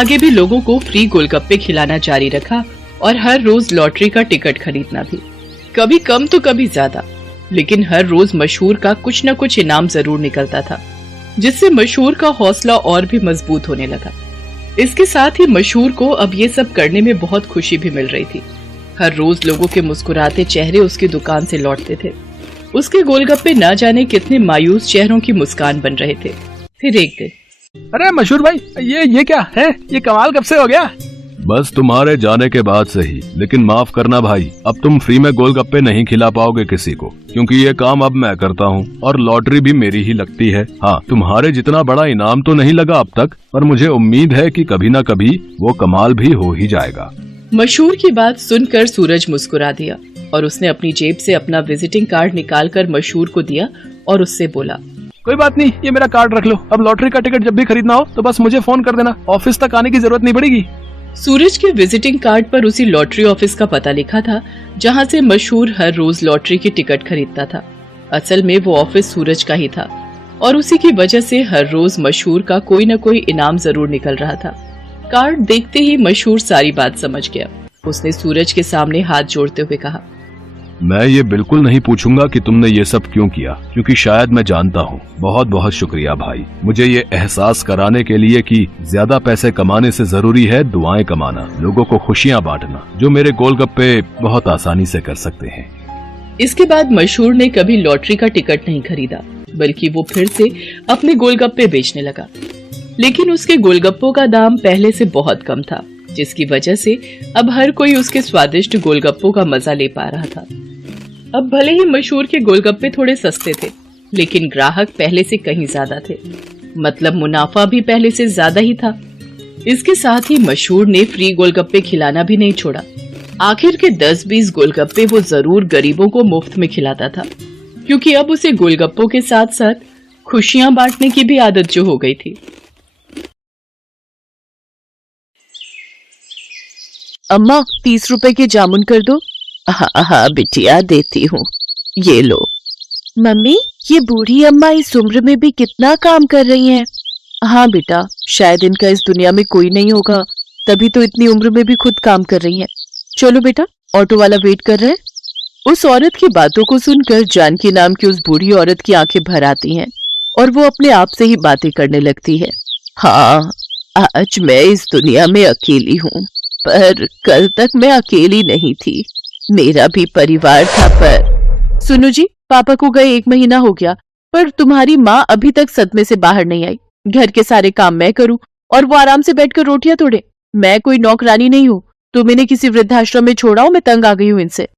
आगे भी लोगों को फ्री गोलगप्पे खिलाना जारी रखा और हर रोज लॉटरी का टिकट खरीदना भी, कभी कम तो कभी ज्यादा, लेकिन हर रोज मशहूर का कुछ न कुछ इनाम जरूर निकलता था, जिससे मशहूर का हौसला और भी मजबूत होने लगा। इसके साथ ही मशहूर को अब ये सब करने में बहुत खुशी भी मिल रही थी। हर रोज लोगों के मुस्कुराते चेहरे उसकी दुकान से लौटते थे। उसके गोलगप्पे न जाने कितने मायूस चेहरों की मुस्कान बन रहे थे। फिर एक दिन, अरे मशहूर भाई, ये क्या है? ये कमाल कब से हो गया? बस तुम्हारे जाने के बाद से ही। लेकिन माफ करना भाई, अब तुम फ्री में गोलगप्पे नहीं खिला पाओगे किसी को, क्योंकि ये काम अब मैं करता हूँ और लॉटरी भी मेरी ही लगती है। हाँ, तुम्हारे जितना बड़ा इनाम तो नहीं लगा अब तक, पर मुझे उम्मीद है कि कभी न कभी वो कमाल भी हो ही जाएगा। मशहूर की बात सुनकर सूरज मुस्कुरा दिया और उसने अपनी जेब से अपना विजिटिंग कार्ड निकालकर मशहूर को दिया और उससे बोला, कोई बात नहीं, ये मेरा कार्ड रख लो। अब लॉटरी का टिकट जब भी खरीदना हो तो बस मुझे फोन कर देना, ऑफिस तक आने की जरूरत नहीं पड़ेगी। सूरज के विजिटिंग कार्ड पर उसी लॉटरी ऑफिस का पता लिखा था जहां से मशहूर हर रोज लॉटरी की टिकट खरीदता था। असल में वो ऑफिस सूरज का ही था और उसी की वजह से हर रोज मशहूर का कोई न कोई इनाम जरूर निकल रहा था। कार्ड देखते ही मशहूर सारी बात समझ गया। उसने सूरज के सामने हाथ जोड़ते हुए कहा, मैं ये बिल्कुल नहीं पूछूंगा कि तुमने ये सब क्यों किया, क्योंकि शायद मैं जानता हूँ। बहुत बहुत शुक्रिया भाई, मुझे ये एहसास कराने के लिए कि ज्यादा पैसे कमाने से जरूरी है दुआएं कमाना, लोगों को खुशियाँ बांटना, जो मेरे गोलगप्पे बहुत आसानी से कर सकते हैं। इसके बाद मशहूर ने कभी लॉटरी का टिकट नहीं खरीदा, बल्कि वो फिर से अपने गोलगप्पे बेचने लगा। लेकिन उसके गोलगप्पों का दाम पहले से बहुत कम था, जिसकी वजह से अब हर कोई उसके स्वादिष्ट गोलगप्पों का मजा ले पा रहा था। अब भले ही मशहूर के गोलगप्पे थोड़े सस्ते थे, लेकिन ग्राहक पहले से कहीं ज्यादा थे, मतलब मुनाफा भी पहले से ज्यादा ही था। इसके साथ ही मशहूर ने फ्री गोलगप्पे खिलाना भी नहीं छोड़ा। आखिर के 10-20 गोलगप्पे वो जरूर गरीबों को मुफ्त में खिलाता था, क्योंकि अब उसे गोलगप्पों के साथ साथ खुशियां बांटने की भी आदत जो हो गई थी। अम्मा 30 रुपए के जामुन कर दो। हाँ हाँ बिटिया, देती हूँ, ये लो। मम्मी, ये बूढ़ी अम्मा इस उम्र में भी कितना काम कर रही हैं। हाँ बेटा, शायद इनका इस दुनिया में कोई नहीं होगा, तभी तो इतनी उम्र में भी खुद काम कर रही हैं। चलो बेटा, ऑटो वाला वेट कर रहा है। उस औरत की बातों को सुनकर जानकी नाम की उस बूढ़ी औरत की आंखें भर आती हैं और वो अपने आप से ही बातें करने लगती है। हाँ, आज मैं इस दुनिया में अकेली हूँ, पर कल तक मैं अकेली नहीं थी, मेरा भी परिवार था। पर सुनो जी, पापा को गए 1 महीना हो गया, पर तुम्हारी माँ अभी तक सदमे से बाहर नहीं आई। घर के सारे काम मैं करूँ और वो आराम से बैठकर रोटियां तोड़े। मैं कोई नौकरानी नहीं हूँ, तुम इन्हें किसी वृद्धाश्रम में छोड़ाओ, मैं तंग आ गई हूँ इनसे।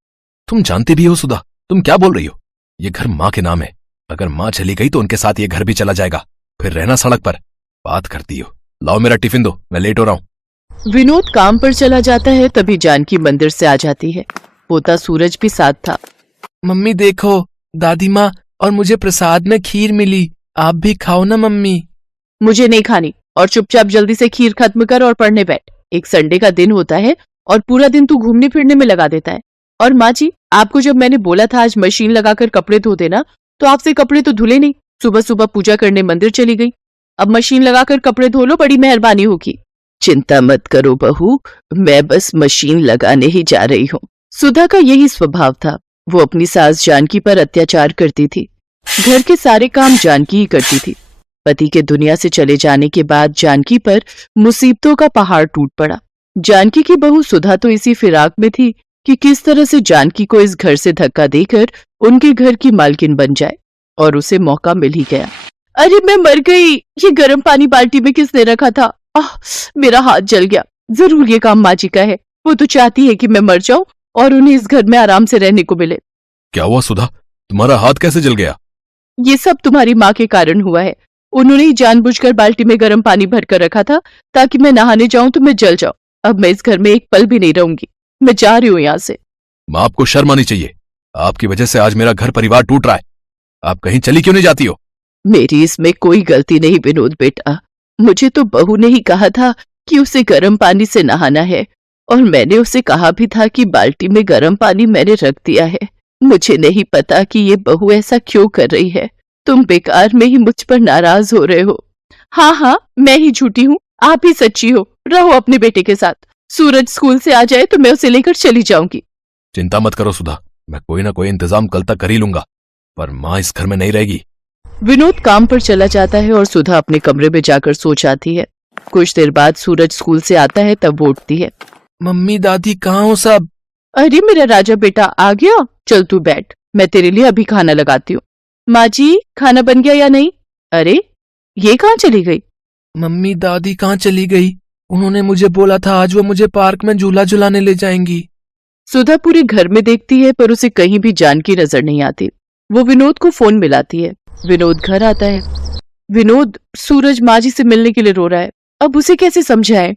तुम जानती भी हो सुधा, तुम क्या बोल रही हो? ये घर माँ के नाम है, अगर माँ चली गई तो उनके साथ ये घर भी चला जाएगा, फिर रहना सड़क पर। बात करती हो, लाओ मेरा टिफिन दो, मैं लेट हो रहा हूँ। विनोद काम पर चला जाता है, तभी जानकी मंदिर से आ जाती है। पोता सूरज भी साथ था। मम्मी देखो, दादी माँ और मुझे प्रसाद में खीर मिली, आप भी खाओ ना मम्मी। मुझे नहीं खानी, और चुपचाप जल्दी से खीर खत्म कर और पढ़ने बैठ। एक संडे का दिन होता है और पूरा दिन तू घूमने फिरने में लगा देता है। और माँ जी, आपको जब मैंने बोला था आज मशीन लगाकर कपड़े धो देना, तो आपसे कपड़े तो धुले नहीं, सुबह सुबह पूजा करने मंदिर चली गई। अब मशीन लगाकर कपड़े धो लो, बड़ी मेहरबानी होगी। चिंता मत करो बहू, मैं बस मशीन लगाने ही जा रही हूँ। सुधा का यही स्वभाव था, वो अपनी सास जानकी पर अत्याचार करती थी। घर के सारे काम जानकी ही करती थी। पति के दुनिया से चले जाने के बाद जानकी पर मुसीबतों का पहाड़ टूट पड़ा। जानकी की बहू सुधा तो इसी फिराक में थी कि किस तरह से जानकी को इस घर से धक्का देकर उनके घर की मालकिन बन जाए, और उसे मौका मिल ही गया। अरे मैं मर गई, ये गर्म पानी बाल्टी में किसने रखा था? मेरा हाथ जल गया। जरूर ये काम माँ जी का है, वो तो चाहती है कि मैं मर जाऊं और उन्हें इस घर में आराम से रहने को मिले। क्या हुआ सुधा, तुम्हारा हाथ कैसे जल गया? ये सब तुम्हारी माँ के कारण हुआ है। उन्होंने ही जानबूझकर बाल्टी में गर्म पानी भर कर रखा था ताकि मैं नहाने जाऊं तो मैं जल जाऊं। अब मैं इस घर में एक पल भी नहीं रहूंगी, मैं जा रही हूँ यहाँ से। माँ, आपको शर्म आनी चाहिए, आपकी वजह से आज मेरा घर परिवार टूट रहा है। आप कहीं चली क्यों नहीं जाती हो? मेरी इसमें कोई गलती नहीं विनोद बेटा, मुझे तो बहू ने ही कहा था कि उसे गर्म पानी से नहाना है, और मैंने उसे कहा भी था कि बाल्टी में गर्म पानी मैंने रख दिया है। मुझे नहीं पता कि ये बहू ऐसा क्यों कर रही है। तुम बेकार में ही मुझ पर नाराज हो रहे हो। हाँ हाँ, मैं ही झूठी हूँ, आप ही सच्ची हो। रहो अपने बेटे के साथ। सूरज स्कूल से आ जाए तो मैं उसे लेकर चली जाऊंगी। चिंता मत करो सुधा, मैं कोई ना कोई इंतजाम कल तक कर ही लूंगा, पर माँ इस घर में नहीं रहेगी। विनोद काम पर चला जाता है और सुधा अपने कमरे में जाकर सो जाती है। कुछ देर बाद सूरज स्कूल से आता है, तब वो उठती है। मम्मी दादी कहाँ हो सब? अरे मेरा राजा बेटा आ गया, चल तू बैठ, मैं तेरे लिए अभी खाना लगाती हूँ। माँ जी खाना बन गया या नहीं? अरे ये कहाँ चली गई? मम्मी दादी कहाँ चली गई? उन्होंने मुझे बोला था आज वो मुझे पार्क में झूला झुलाने ले जाएंगी। सुधा पूरे घर में देखती है पर उसे कहीं भी जानकी नजर नहीं आती। वो विनोद को फोन मिलाती है। विनोद घर आता है। विनोद, सूरज माँ जी से मिलने के लिए रो रहा है, अब उसे कैसे समझाएं?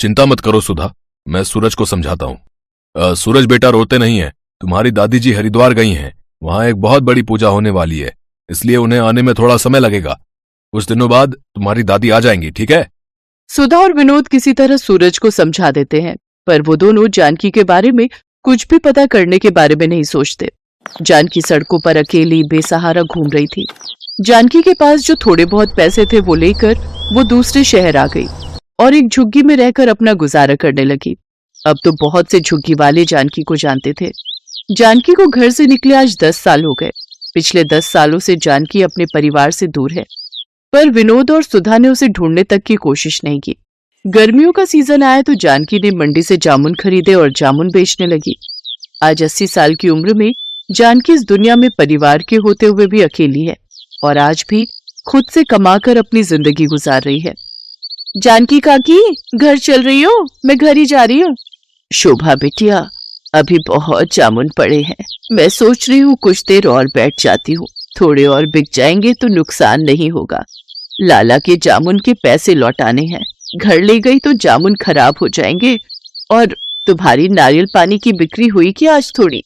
चिंता मत करो सुधा, मैं सूरज को समझाता हूँ। सूरज बेटा रोते नहीं है, तुम्हारी दादी जी हरिद्वार गई हैं, वहां एक बहुत बड़ी पूजा होने वाली है, इसलिए उन्हें आने में थोड़ा समय लगेगा। कुछ दिनों बाद तुम्हारी दादी आ जाएंगी, ठीक है? सुधा और विनोद किसी तरह सूरज को समझा देते हैं, पर वो दोनों जानकी के बारे में कुछ भी पता करने के बारे में नहीं सोचते। जानकी सड़कों पर अकेली बेसहारा घूम रही थी। जानकी के पास जो थोड़े बहुत पैसे थे वो लेकर वो दूसरे शहर आ गई और एक झुग्गी में रहकर अपना गुजारा करने लगी। अब तो बहुत से झुग्गी वाले जानकी को जानते थे। जानकी को घर से निकले आज 10 साल हो गए। पिछले 10 सालों से जानकी अपने परिवार से दूर है, पर विनोद और सुधा ने उसे ढूंढने तक की कोशिश नहीं की। गर्मियों का सीजन आया तो जानकी ने मंडी से जामुन खरीदे और जामुन बेचने लगी। आज 80 साल की उम्र में जानकी इस दुनिया में परिवार के होते हुए भी अकेली है और आज भी खुद से कमाकर अपनी जिंदगी गुजार रही है। जानकी काकी, घर चल रही हो? मैं घर ही जा रही हूँ। शोभा बिटिया, अभी बहुत जामुन पड़े हैं, मैं सोच रही हूँ कुछ देर और बैठ जाती हूँ, थोड़े और बिक जाएंगे तो नुकसान नहीं होगा। लाला के जामुन के पैसे लौटाने हैं, घर ले गई तो जामुन खराब हो जाएंगे। और तुम्हारी नारियल पानी की बिक्री हुई कि आज थोड़ी?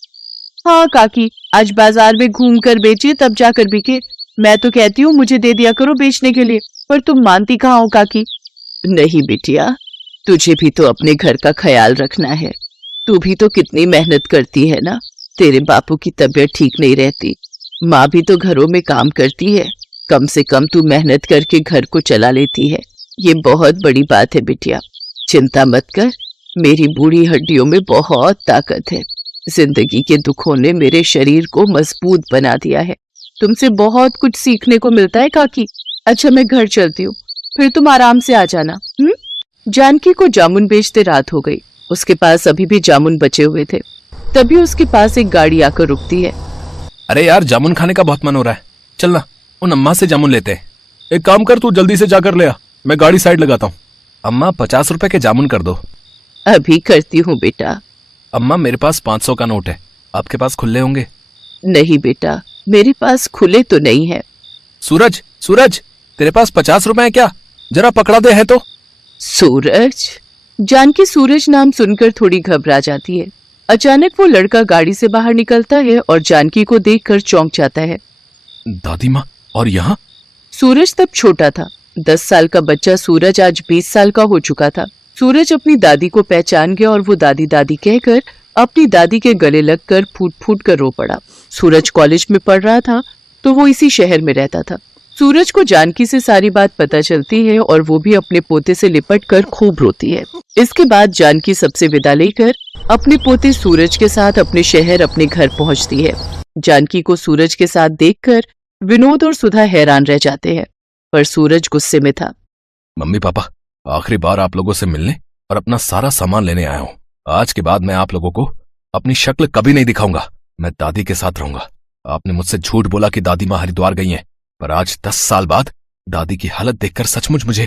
हाँ काकी, आज बाजार में घूम कर बेचे तब जाकर बिके। मैं तो कहती हूँ मुझे दे दिया करो बेचने के लिए, पर तुम मानती कहाँ हो काकी? नहीं बिटिया, तुझे भी तो अपने घर का ख्याल रखना है। तू भी तो कितनी मेहनत करती है ना। तेरे बापू की तबीयत ठीक नहीं रहती, माँ भी तो घरों में काम करती है। कम से कम तू मेहनत करके घर को चला लेती है, ये बहुत बड़ी बात है बिटिया। चिंता मत कर, मेरी बूढ़ी हड्डियों में बहुत ताकत है। जिंदगी के दुखों ने मेरे शरीर को मजबूत बना दिया है। तुमसे बहुत कुछ सीखने को मिलता है काकी। अच्छा मैं घर चलती हूँ, फिर तुम आराम से आ जाना। जानकी को जामुन बेचते रात हो गई। उसके पास अभी भी जामुन बचे हुए थे। तभी उसके पास एक गाड़ी आकर रुकती है। अरे यार, जामुन खाने का बहुत मन हो रहा है, चल ना उन अम्मा से जामुन लेते हैं। एक काम कर, तू जल्दी से जाकर ले आ, मैं गाड़ी साइड लगाता हूँ। अम्मा 50 रुपए के जामुन कर दो। अभी करती हूँ बेटा। अम्मा मेरे पास 500 का नोट है, आपके पास खुले होंगे? नहीं बेटा, मेरे पास खुले तो नहीं है। सूरज, सूरज, तेरे पास 50 रुपए है क्या? जरा पकड़ा दे है तो। सूरज? जानकी सूरज नाम सुनकर थोड़ी घबरा जाती है। अचानक वो लड़का गाड़ी से बाहर निकलता है और जानकी को देखकर चौंक जाता है। दादी माँ, और यहाँ? सूरज तब छोटा था। 10 साल का बच्चा सूरज आज 20 साल का हो चुका था। सूरज अपनी दादी को पहचान गया और वो दादी दादी कहकर अपनी दादी के गले लगकर फूट फूट कर रो पड़ा। सूरज कॉलेज में पढ़ रहा था तो वो इसी शहर में रहता था। सूरज को जानकी से सारी बात पता चलती है और वो भी अपने पोते से लिपट कर खूब रोती है। इसके बाद जानकी सबसे विदा लेकर अपने पोते सूरज के साथ अपने शहर अपने घर पहुंचती है। जानकी को सूरज के साथ देखकर विनोद और सुधा हैरान रह जाते हैं, पर सूरज गुस्से में था। मम्मी पापा, आखिरी बार आप लोगों से मिलने और अपना सारा सामान लेने आया हूँ। आज के बाद मैं आप लोगों को अपनी शक्ल कभी नहीं दिखाऊंगा। मैं दादी के साथ रहूंगा। आपने मुझसे झूठ बोला कि दादी माँ हरिद्वार गई हैं, पर आज 10 साल बाद दादी की हालत देखकर सचमुच मुझे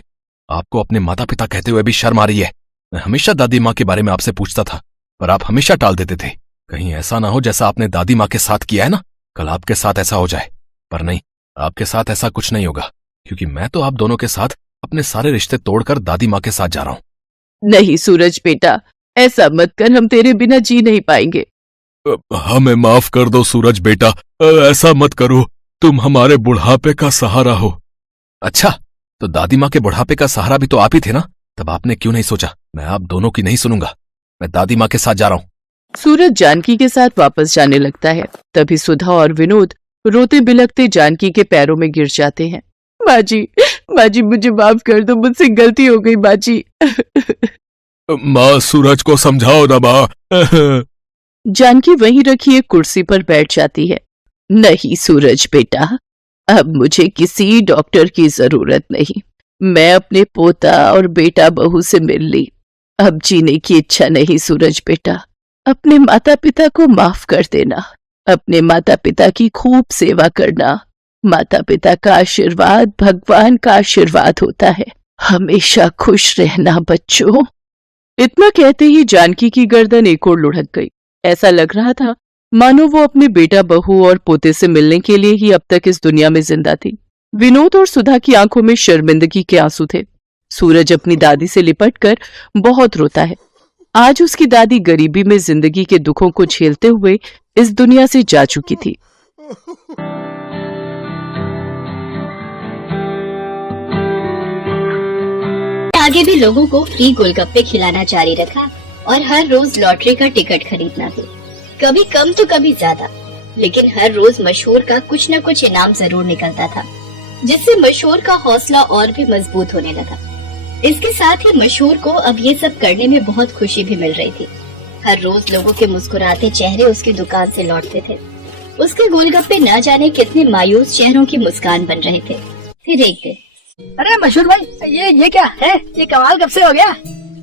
आपको अपने माता पिता कहते हुए भी शर्म आ रही है। मैं हमेशा दादी माँ के बारे में आपसे पूछता था, पर आप हमेशा टाल देते थे। कहीं ऐसा ना हो जैसा आपने दादी माँ के साथ किया है ना, कल आपके साथ ऐसा हो जाए। पर नहीं, आपके साथ ऐसा कुछ नहीं होगा, क्योंकि मैं तो आप दोनों के साथ अपने सारे रिश्ते तोड़कर दादी माँ के साथ जा रहा हूँ। नहीं सूरज बेटा, ऐसा मत कर, हम तेरे बिना जी नहीं पाएंगे। हमें माफ कर दो सूरज बेटा, ऐसा मत करो, तुम हमारे बुढ़ापे का सहारा हो। अच्छा, तो दादी माँ के बुढ़ापे का सहारा भी तो आप ही थे ना, तब आपने क्यों नहीं सोचा मैं आप दोनों की नहीं सुनूंगा, मैं दादी माँ के साथ जा रहा हूँ। सूरज जानकी के साथ वापस जाने लगता है। तभी सुधा और विनोद रोते बिलखते जानकी के पैरों में गिर जाते हैं। माँ जी मुझे माफ कर दो, मुझसे गलती हो गई माँ जी। माँ सूरज को समझाओ ना माँ। जानकी वहीं रखी एक कुर्सी पर बैठ जाती है। नहीं सूरज बेटा, अब मुझे किसी डॉक्टर की जरूरत नहीं। मैं अपने पोता और बेटा बहू से मिल ली। अब जीने की इच्छा नहीं सूरज बेटा। अपने माता पिता को माफ कर देना, अपने माता पिता की खूब सेवा करना। माता पिता का आशीर्वाद भगवान का आशीर्वाद होता है। हमेशा खुश रहना बच्चों। इतना कहते ही जानकी की गर्दन एक ओर लुढ़क गई। ऐसा लग रहा था मानो वो अपने बेटा बहू और पोते से मिलने के लिए ही अब तक इस दुनिया में जिंदा थी। विनोद और सुधा की आंखों में शर्मिंदगी के आंसू थे। सूरज अपनी दादी से लिपटकर बहुत रोता है। आज उसकी दादी गरीबी में जिंदगी के दुखों को झेलते हुए इस दुनिया से जा चुकी थी। आगे भी लोगों को फ्री गोलगप्पे खिलाना जारी रखा और हर रोज लॉटरी का टिकट खरीदना भी। कभी कम तो कभी ज्यादा, लेकिन हर रोज मशहूर का कुछ न कुछ इनाम जरूर निकलता था, जिससे मशहूर का हौसला और भी मजबूत होने लगा। इसके साथ ही मशहूर को अब ये सब करने में बहुत खुशी भी मिल रही थी। हर रोज लोगों के मुस्कुराते चेहरे उसकी दुकान से लौटते थे। उसके गोलगप्पे न जाने कितने मायूस चेहरों की मुस्कान बन रहे थे। फिर एक दिन, अरे मशहूर भाई, ये क्या है? ये कमाल कब से हो गया?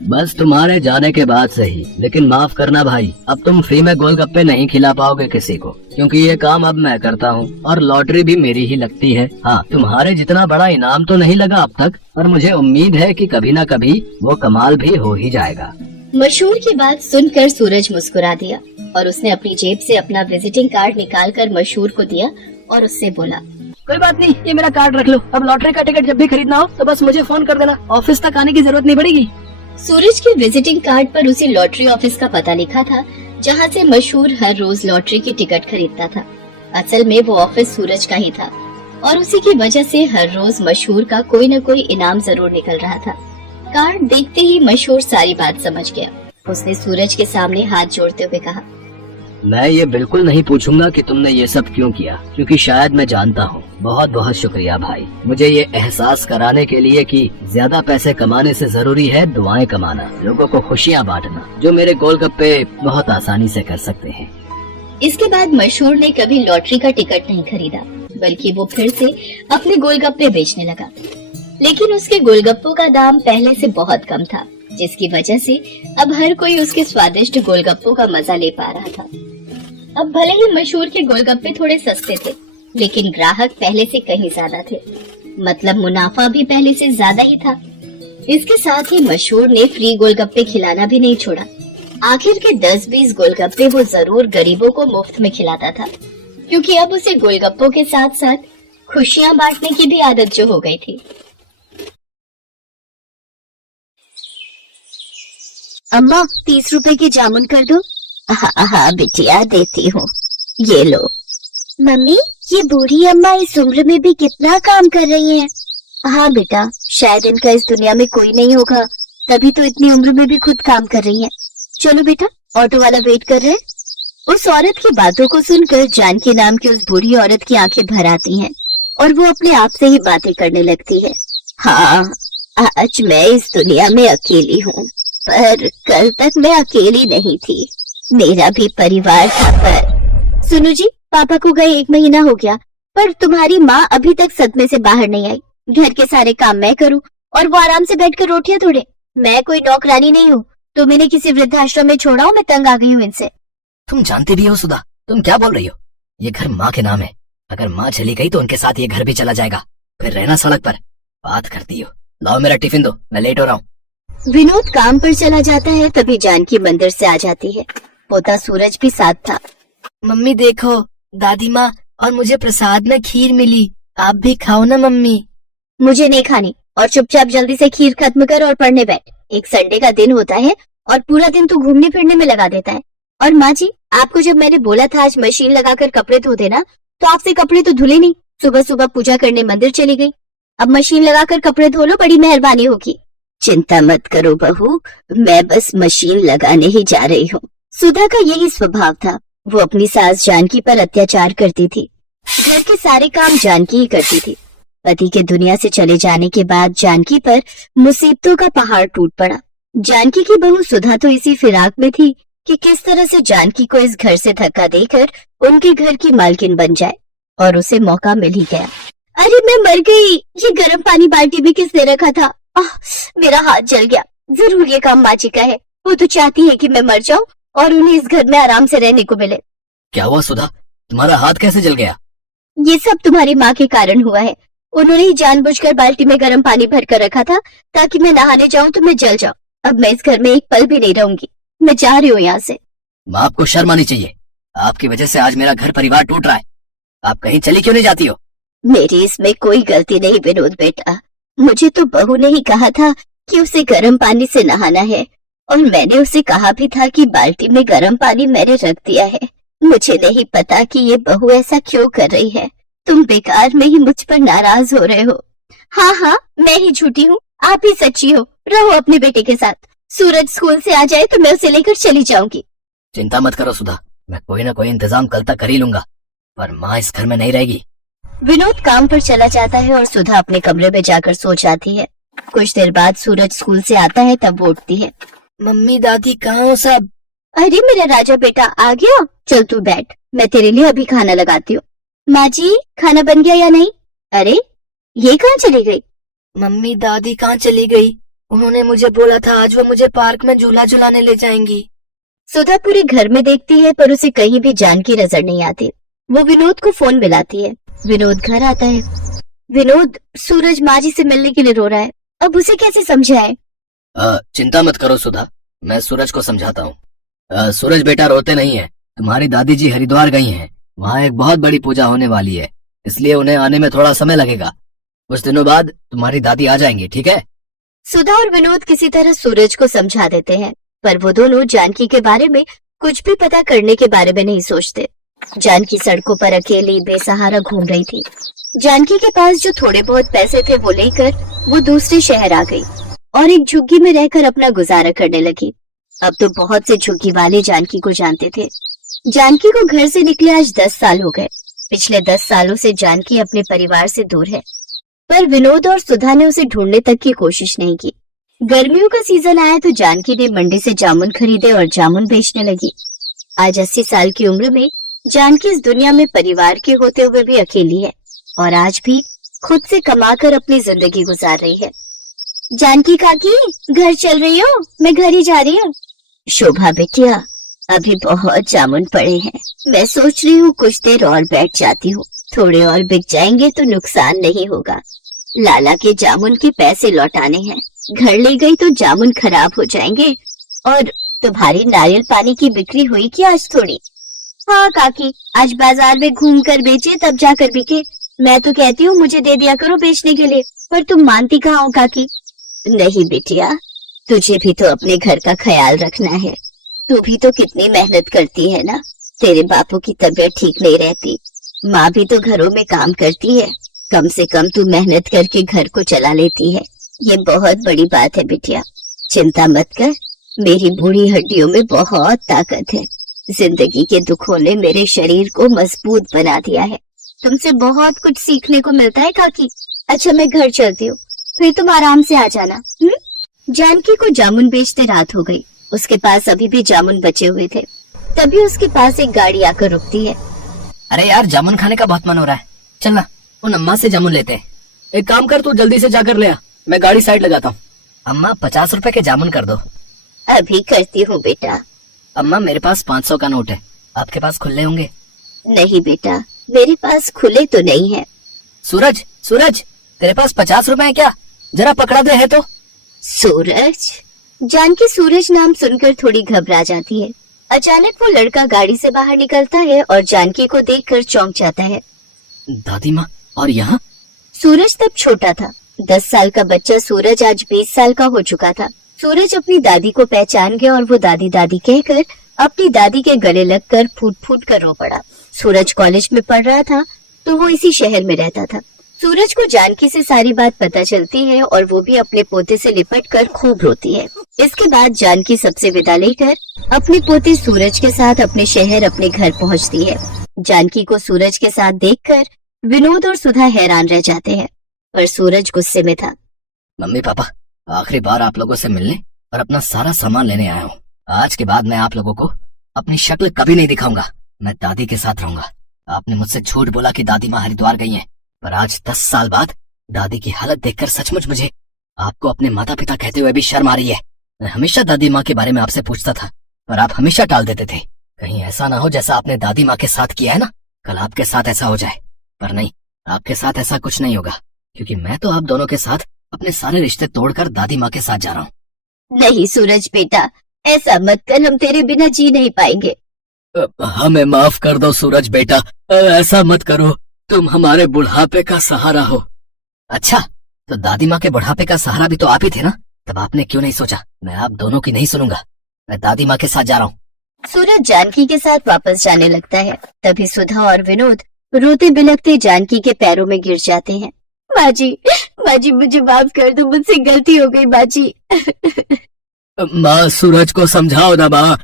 बस तुम्हारे जाने के बाद से ही। लेकिन माफ करना भाई, अब तुम फ्री में गोलगप्पे नहीं खिला पाओगे किसी को, क्योंकि ये काम अब मैं करता हूँ और लॉटरी भी मेरी ही लगती है। हाँ, तुम्हारे जितना बड़ा इनाम तो नहीं लगा अब तक, पर मुझे उम्मीद है कि कभी न कभी वो कमाल भी हो ही जाएगा। मशहूर की बात सुनकर सूरज मुस्कुरा दिया और उसने अपनी जेब से अपना विजिटिंग कार्ड निकालकर मशहूर को दिया और उससे बोला, कोई बात नहीं, ये मेरा कार्ड रख लो। अब लॉटरी का टिकट जब भी खरीदना हो तो बस मुझे फोन कर देना, ऑफिस तक आने की जरूरत नहीं पड़ेगी। सूरज के विजिटिंग कार्ड पर उसी लॉटरी ऑफिस का पता लिखा था जहां से मशहूर हर रोज लॉटरी की टिकट खरीदता था। असल में वो ऑफिस सूरज का ही था और उसी की वजह से हर रोज मशहूर का कोई न कोई इनाम जरूर निकल रहा था। कार्ड देखते ही मशहूर सारी बात समझ गया। उसने सूरज के सामने हाथ जोड़ते हुए कहा, मैं ये बिल्कुल नहीं पूछूंगा कि तुमने ये सब क्यों किया, क्योंकि शायद मैं जानता हूँ। बहुत बहुत शुक्रिया भाई, मुझे ये एहसास कराने के लिए कि ज्यादा पैसे कमाने से जरूरी है दुआएं कमाना, लोगों को खुशियाँ बांटना, जो मेरे गोलगप्पे बहुत आसानी से कर सकते हैं। इसके बाद मशहूर ने कभी लॉटरी का टिकट नहीं खरीदा, बल्कि वो फिर से अपने गोलगप्पे बेचने लगा। लेकिन उसके गोलगप्पों का दाम पहले से बहुत कम था, जिसकी वजह से अब हर कोई उसके स्वादिष्ट गोलगप्पों का मजा ले पा रहा था। अब भले ही मशहूर के गोलगप्पे थोड़े सस्ते थे, लेकिन ग्राहक पहले से कहीं ज्यादा थे। मतलब मुनाफा भी पहले से ज्यादा ही था। इसके साथ ही मशहूर ने फ्री गोलगप्पे खिलाना भी नहीं छोड़ा। आखिर के 10-20 गोलगप्पे वो जरूर गरीबों को मुफ्त में खिलाता था, क्योंकि अब उसे गोलगप्पों के साथ साथ खुशियाँ बांटने की भी आदत जो हो गई थी। अम्मा 30 रुपए की जामुन कर दो। हाँ हाँ बिटिया देती हूँ, ये लो। मम्मी ये बूढ़ी अम्मा इस उम्र में भी कितना काम कर रही हैं। हाँ बेटा, शायद इनका इस दुनिया में कोई नहीं होगा, तभी तो इतनी उम्र में भी खुद काम कर रही हैं। चलो बेटा, ऑटो वाला वेट कर रहे हैं। उस औरत की बातों को सुनकर जानकी नाम की उस बूढ़ी औरत की आंखें भर आती हैं और वो अपने आप से ही बातें करने लगती है। हाँ, आज मैं इस दुनिया में अकेली हूँ, पर कल तक मैं अकेली नहीं थी, मेरा भी परिवार था। पर सुनो जी, पापा को गए 1 महीना हो गया, पर तुम्हारी माँ अभी तक सदमे से बाहर नहीं आई। घर के सारे काम मैं करूँ और वो आराम से बैठकर रोटियां तोड़े। मैं कोई नौकरानी नहीं हूँ, तो मैंने किसी वृद्धाश्रम में छोड़ा हूँ। मैं तंग आ गई हूँ इनसे। तुम जानती भी हो सुधा, तुम क्या बोल रही हो? ये घर माँ के नाम है, अगर माँ चली गई तो उनके साथ ये घर भी चला जाएगा, फिर रहना सड़क पर। बात करती हो। लाओ मेरा टिफिन दो, मैं लेट हो रहा हूँ। विनोद काम पर चला जाता है, तभी जानकी मंदिर से आ जाती है। पोता सूरज भी साथ था। मम्मी देखो, दादी माँ और मुझे प्रसाद में खीर मिली, आप भी खाओ ना मम्मी। मुझे नहीं खानी, और चुपचाप जल्दी से खीर खत्म कर और पढ़ने बैठ। एक संडे का दिन होता है और पूरा दिन तू घूमने फिरने में लगा देता है। और माँ जी, आपको जब मैंने बोला था आज मशीन लगाकर कपड़े धो देना, तो आपसे कपड़े तो धुले नहीं। सुबह सुबह पूजा करने मंदिर चली गई। अब मशीन लगाकर कपड़े धो लो, बड़ी मेहरबानी होगी। चिंता मत करो बहू, मैं बस मशीन लगाने ही जा रही हूँ। सुधा का यही स्वभाव था। वो अपनी सास जानकी पर अत्याचार करती थी। घर के सारे काम जानकी ही करती थी। पति के दुनिया से चले जाने के बाद जानकी पर मुसीबतों का पहाड़ टूट पड़ा। जानकी की बहू सुधा तो इसी फिराक में थी कि किस तरह से जानकी को इस घर से धक्का देकर उनके घर की मालकिन बन जाए, और उसे मौका मिल ही गया। अरे मैं मर गई, ये गर्म पानी बाल्टी भी किसने रखा था? मेरा हाथ जल गया। जरूर ये काम माँ जी का है। वो तो चाहती है कि मैं मर जाऊं और उन्हें इस घर में आराम से रहने को मिले। क्या हुआ सुधा, तुम्हारा हाथ कैसे जल गया? ये सब तुम्हारी माँ के कारण हुआ है। उन्होंने ही जानबूझकर बाल्टी में गर्म पानी भर कर रखा था ताकि मैं नहाने जाऊं तो मैं जल जाऊं। अब मैं इस घर में एक पल भी नहीं रहूंगी। मैं जा रही हूँ यहाँ से। माँ, आपको शर्म आनी चाहिए। आपकी वजह से आज मेरा घर परिवार टूट रहा है। आप कहीं चली क्यों नहीं जाती हो? मेरी इसमें कोई गलती नहीं विनोद बेटा। मुझे तो बहू ने ही कहा था कि उसे गर्म पानी से नहाना है, और मैंने उसे कहा भी था कि बाल्टी में गर्म पानी मैंने रख दिया है। मुझे नहीं पता कि ये बहू ऐसा क्यों कर रही है। तुम बेकार में ही मुझ पर नाराज हो रहे हो। हाँ, मैं ही झूठी हूँ, आप ही सच्ची हो। रहो अपने बेटे के साथ। सूरज स्कूल से आ जाए तो मैं उसे लेकर चली जाऊंगी। चिंता मत करो सुधा, मैं कोई ना कोई इंतजाम कल तक कर ही लूंगा, पर माँ इस घर में नहीं रहेगी। विनोद काम पर चला जाता है और सुधा अपने कमरे में जाकर सो जाती है। कुछ देर बाद सूरज स्कूल से आता है, तब वो उठती है। मम्मी दादी कहाँ हो सब? अरे मेरा राजा बेटा आ गया, चल तू बैठ, मैं तेरे लिए अभी खाना लगाती हूँ। माँ जी, खाना बन गया या नहीं? अरे ये कहाँ चली गई? मम्मी दादी कहाँ चली गई? उन्होंने मुझे बोला था आज वो मुझे पार्क में झूला झुलाने ले जाएंगी। सुधा पूरे घर में देखती है पर उसे कहीं भी जानकी नजर नहीं आती। वो विनोद को फोन मिलाती है। विनोद घर आता है। विनोद, सूरज माँ जी से मिलने के लिए रो रहा है, अब उसे कैसे समझाए? चिंता मत करो सुधा, मैं सूरज को समझाता हूँ। सूरज बेटा रोते नहीं है। तुम्हारी दादी जी हरिद्वार गई हैं, वहाँ एक बहुत बड़ी पूजा होने वाली है, इसलिए उन्हें आने में थोड़ा समय लगेगा। कुछ दिनों बाद तुम्हारी दादी आ जाएंगी, ठीक है? सुधा और विनोद किसी तरह सूरज को समझा देते हैं, पर वो दोनों जानकी के बारे में कुछ भी पता करने के बारे में नहीं सोचते। जानकी सड़कों पर अकेली बेसहारा घूम रही थी। जानकी के पास जो थोड़े बहुत पैसे थे वो लेकर वो दूसरे शहर आ गई और एक झुग्गी में रहकर अपना गुजारा करने लगी। अब तो बहुत से झुग्गी वाले जानकी को जानते थे। जानकी को घर से निकले आज 10 साल हो गए। पिछले 10 सालों से जानकी अपने परिवार से दूर है, पर विनोद और सुधा ने उसे ढूंढने तक की कोशिश नहीं की। गर्मियों का सीजन आया तो जानकी ने मंडी से जामुन खरीदे और जामुन बेचने लगी। आज 80 साल की उम्र में जानकी इस दुनिया में परिवार के होते हुए भी अकेली है और आज भी खुद से कमाकर अपनी जिंदगी गुजार रही है। जानकी काकी, घर चल रही हो? मैं घर ही जा रही हूँ। शोभा बेटिया, अभी बहुत जामुन पड़े हैं, मैं सोच रही हूँ कुछ देर और बैठ जाती हूँ, थोड़े और बिक जाएंगे तो नुकसान नहीं होगा। लाला के जामुन के पैसे लौटाने हैं, घर ले गई तो जामुन खराब हो जाएंगे। और तुम्हारी नारियल पानी की बिक्री हुई कि आज थोड़ी? हाँ काकी, आज बाजार में घूम कर बेचे तब जाकर बिके। मैं तो कहती हूँ मुझे दे दिया करो बेचने के लिए, पर तुम मानती कहाँ हो काकी? नहीं बेटिया, तुझे भी तो अपने घर का ख्याल रखना है। तू भी तो कितनी मेहनत करती है ना। तेरे बापू की तबीयत ठीक नहीं रहती, माँ भी तो घरों में काम करती है, कम से कम तू मेहनत करके घर को चला लेती है। ये बहुत बड़ी बात है बिटिया, चिंता मत कर। मेरी बूढ़ी हड्डियों में बहुत ताकत है। जिंदगी के दुखों ने मेरे शरीर को मजबूत बना दिया है। तुमसे बहुत कुछ सीखने को मिलता है काकी। अच्छा मैं घर चलती हूँ, फिर तुम आराम से आ जाना। जानकी को जामुन बेचते रात हो गई। उसके पास अभी भी जामुन बचे हुए थे। तभी उसके पास एक गाड़ी आकर रुकती है। अरे यार, जामुन खाने का बहुत मन हो रहा है, चल ना उन अम्मा से जामुन लेते हैं। एक काम कर, तू जल्दी से जाकर ले आ, मैं गाड़ी साइड लगाता हूँ। अम्मा 50 रुपए के जामुन कर दो। अभी करती हूँ बेटा। अम्मा मेरे पास 500 का नोट है, आपके पास खुले होंगे? नहीं बेटा, मेरे पास खुले तो नहीं है। सूरज, सूरज, तेरे पास 50 रुपए है क्या? जरा पकड़ा दे है तो। सूरज? जानकी सूरज नाम सुनकर थोड़ी घबरा जाती है। अचानक वो लड़का गाड़ी से बाहर निकलता है और जानकी को देखकर चौंक जाता है। दादी माँ, और यहाँ? सूरज तब छोटा था। 10 साल का बच्चा सूरज आज 20 साल का हो चुका था। सूरज अपनी दादी को पहचान गया और वो दादी दादी कहकर अपनी दादी के गले लगकर फूट फूट कर रो पड़ा। सूरज कॉलेज में पढ़ रहा था तो वो इसी शहर में रहता था। सूरज को जानकी से सारी बात पता चलती है और वो भी अपने पोते से लिपट कर खूब रोती है। इसके बाद जानकी सबसे विदा लेकर अपने पोते सूरज के साथ अपने शहर अपने घर पहुंचती है। जानकी को सूरज के साथ देखकर विनोद और सुधा हैरान रह जाते हैं। पर सूरज गुस्से में था। मम्मी पापा, आखिरी बार आप लोगों से मिलने और अपना सारा सामान लेने आया हूँ। आज के बाद मैं आप लोगों को अपनी शक्ल कभी नहीं दिखाऊंगा। मैं दादी के साथ रहूंगा। आपने मुझसे झूठ बोला कि दादी माँ हरिद्वार गई हैं, पर आज 10 साल बाद दादी की हालत देखकर सचमुच मुझे आपको अपने माता पिता कहते हुए भी शर्म आ रही है। मैं हमेशा दादी माँ के बारे में आपसे पूछता था, पर आप हमेशा टाल देते थे। कहीं ऐसा ना हो जैसा आपने दादी माँ के साथ किया है ना, कल आपके साथ ऐसा हो जाए। पर नहीं, आपके साथ ऐसा कुछ नहीं होगा, क्योंकि मैं तो आप दोनों के साथ अपने सारे रिश्ते तोड़कर दादी माँ के साथ जा रहा हूँ। नहीं सूरज बेटा, ऐसा मत कर, हम तेरे बिना जी नहीं पाएंगे। हमें माफ कर दो सूरज बेटा, ऐसा मत करो। तुम हमारे बुढ़ापे का सहारा हो। अच्छा, तो दादी माँ के बुढ़ापे का सहारा भी तो आप ही थे ना? तब आपने क्यों नहीं सोचा मैं आप दोनों की नहीं सुनूंगा, मैं दादी माँ के साथ जा रहा हूँ। सूरज जानकी के साथ वापस जाने लगता है। तभी सुधा और विनोद रोते बिलखते जानकी के पैरों में गिर जाते हैं। माँ जी मुझे माफ कर दो, मुझसे गलती हो गई माँ जी। माँ, सूरज को समझाओ ना माँ।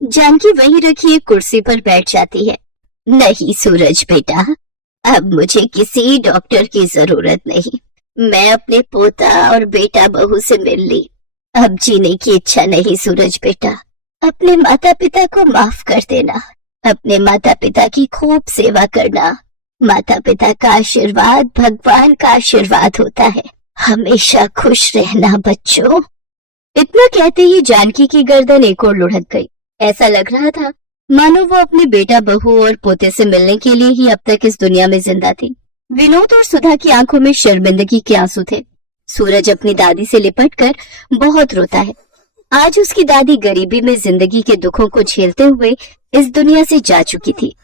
जानकी वहीं रखी एक कुर्सी पर बैठ जाती है। नहीं सूरज बेटा, अब मुझे किसी डॉक्टर की जरूरत नहीं। मैं अपने पोता और बेटा बहू से मिल ली। अब जीने की इच्छा नहीं सूरज बेटा। अपने माता पिता को माफ कर देना। अपने माता पिता की खूब सेवा करना। माता पिता का आशीर्वाद भगवान का आशीर्वाद होता है। हमेशा खुश रहना बच्चों। इतना कहते ही जानकी की गर्दन एक और लुढ़क गई। ऐसा लग रहा था मानो वो अपने बेटा बहू और पोते से मिलने के लिए ही अब तक इस दुनिया में जिंदा थी। विनोद और सुधा की आंखों में शर्मिंदगी के आंसू थे। सूरज अपनी दादी से लिपटकर बहुत रोता है। आज उसकी दादी गरीबी में जिंदगी के दुखों को झेलते हुए इस दुनिया से जा चुकी थी।